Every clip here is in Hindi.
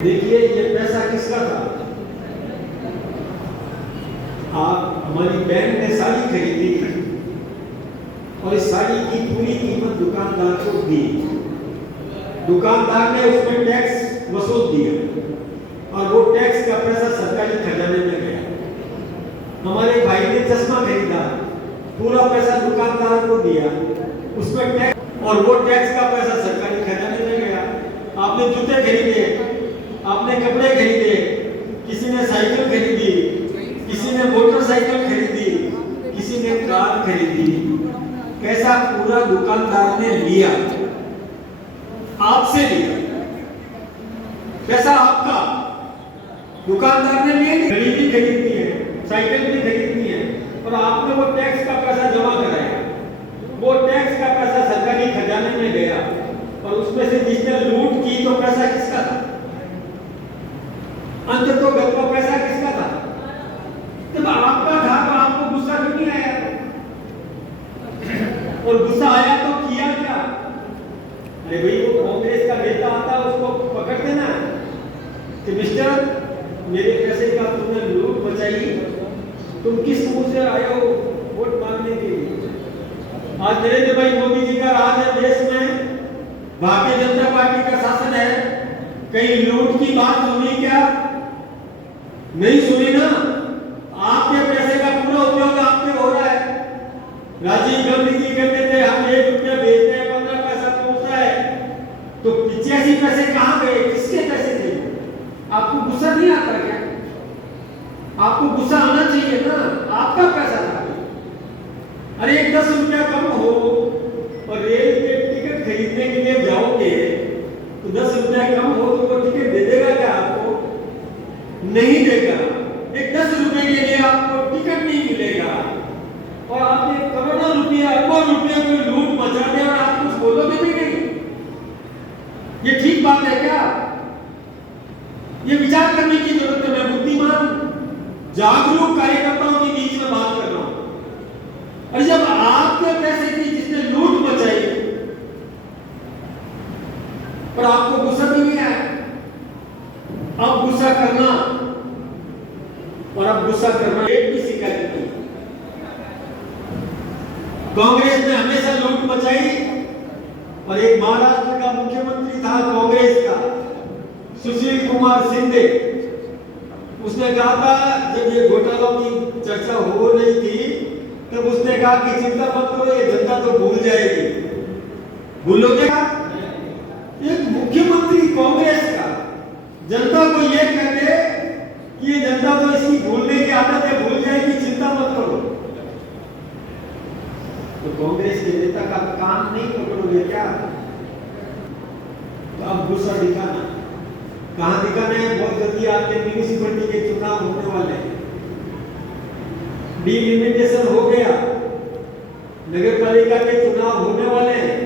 देखिए ये पैसा किसका था। आप हमारी बहन ने साड़ी खरीदी और इस साड़ी की पूरी कीमत दुकानदार को दी। दुकानदार ने उसमें टैक्स वसूल दिया और वो टैक्स का पैसा सरकारी खजाने में गया। हमारे भाई ने चश्मा खरीदा, पूरा पैसा दुकानदार को दिया, उसमें टैक्स और वो टैक्स का पैसा सरकारी खजाने में गया। आपने जूते खरीदे, आपने कपड़े खरीदे, किसी ने साइकिल खरीदी, किसी ने मोटरसाइकिल खरीदी, किसी ने कार खरीदी। पैसा पूरा दुकानदार ने लिया, आपसे लिया। पैसा आपका, दुकानदार ने ले लिया। घड़ी भी खरीदनी है, साइकिल भी खरीदनी है और आपने वो टैक्स का पैसा जमा कराया। वो टैक्स का पैसा सरकारी खजाने में गया और उसमें से जिसने लूट की तो पैसा किसका था? अंत तो गलत पैसा किसका था? जब आपका था तो आपको गुस्सा क्यों नहीं आया? और गुस्सा आया तो किया क्या? अरे भाई वो कांग्रेस का नेता आता उसको पकड़ देना कि मिस्टर मेरे पैसे का तुमने लूट मचाई, तुम किस मुंह से आए हो वोट मांगने के लिए? आज नरेंद्र भाई मोदी जी का राज है देश में, भारतीय जनता पार्टी का शासन है। कहीं लूट की बात सुनी क्या? नहीं सुनी ना। आपके पैसे का पूरा उपयोग आपके हो रहा है। राजीव गांधी जी कहते थे हम 1 रुपया भेजते हैं 15 पैसा पहुंचता है, तो 85 पैसे कहां गए? किसके पैसे थे? आपको गुस्सा नहीं आता क्या? आपको गुस्सा आना चाहिए ना, आपका पैसा था। अरे 10 रुपया कम हो और रेल के टिकट खरीदने के लिए जाओगे तो 10 रुपया कम हो तो वो टिकट दे देगा क्या आपको? नहीं देगा। एक 10 रुपए के लिए आपको टिकट नहीं मिलेगा और आपने करोड़ों रुपया अरबों रुपये को लूट मचा दिया और आप कुछ बोलोगे भी नहीं। ये ठीक बात है क्या? ये विचार करने की जरूरत है। मैं बुद्धिमान जागरूक कार्यकर्ताओं के बीच में बात कर रहा हूं। और जब आपके पैसे की जिसने लूट मचाई पर आपको गुस्सा भी नहीं आया, अब गुस्सा करना और अब गुस्सा करना एक भी शिकायत नहीं। कांग्रेस ने हमेशा लूट मचाई और एक महाराष्ट्र का मुख्यमंत्री था कांग्रेस का, सुशील कुमार शिंदे। उसने कहा था जब ये घोटालों की चर्चा हो रही थी तब उसने कहा कि चिंता मत करो, ये जनता तो भूल जाएगी। भूलोगे क्या? एक मुख्यमंत्री कांग्रेस का जनता को ये कहते कि ये जनता तो इसकी भूलने की आदत है, भूल जाएगी, चिंता मत करो। तो कांग्रेस के नेता का काम नहीं पकड़ोगे क्या? तो अब गुस्सा दिखाना, कहां दिखाना है? बहुत जल्दी आपके म्यूनिसिपैलिटी के चुनाव होने वाले हैं। डिलिमिटेशन हो गया, नगर पालिका के चुनाव होने वाले हैं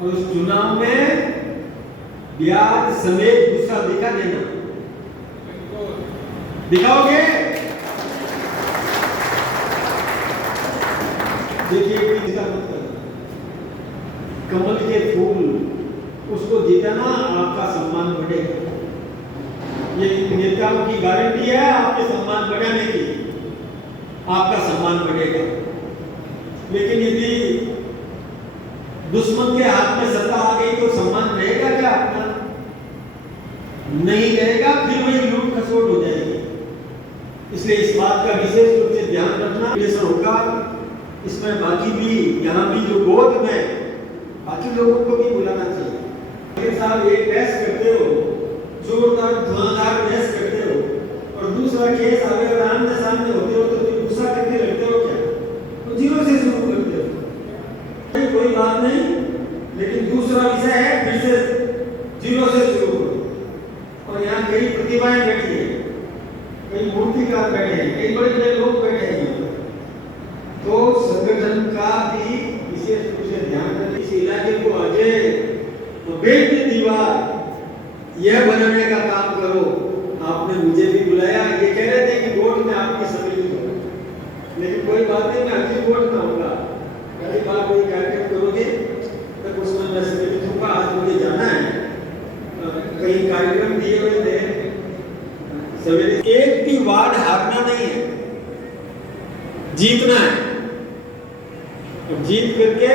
और उस चुनाव में ब्याज समेत गुस्सा दिखा देना। दिखाओगे? देखिए कमल के फूल उसको जितना आपका सम्मान बढ़ेगा। ये नेताओं की गारंटी है आपके सम्मान बढ़ाने की, आपका सम्मान बढ़ेगा। लेकिन यदि दुश्मन के हाथ में सत्ता आ गई तो सम्मान रहेगा क्या अपना? नहीं रहेगा, फिर वही लूट खसोट हो जाएगी। इसलिए इस बात का विशेष रूप से ध्यान रखना होगा। इसमें बाकी भी यहाँ भी जो गोद में बाकी लोगों को भी बुलाना चाहिए। साहब एक बहस करते हो, जोरदार धुआंधार बहस करते हो और दूसरा केस अगर आमने सामने होते हो तो फिर गुस्सा करके लगते हो क्या? तो जीरो से शुरू करते हो, कोई बात नहीं, लेकिन दूसरा विषय है फिर से जीरो से शुरू करो। और यहाँ कई प्रतिभाएं बैठी है, कई मूर्तिकार बैठे हैं, कई बड़े बड़े लोग बैठे हैं। तो संगठन का भी विशेष रूप से ध्यान रखें। इस इलाके को अजय बेहद दीवार यह बनाने का काम करो। आपने मुझे भी बुलाया, ये कह रहे थे कि वोट में आपकी सम्मिलित हो, लेकिन कोई बात नहीं, मैं अगली वोट में आऊंगा। अगली बार कोई कार्यक्रम करोगे तब उसमें मैं सम्मिलित होगा। आज मुझे जाना है कई कार्यक्रम दिए हुए थे सवेरे, एक भी वार्ड हारना नहीं है, जीतना है। जीत करके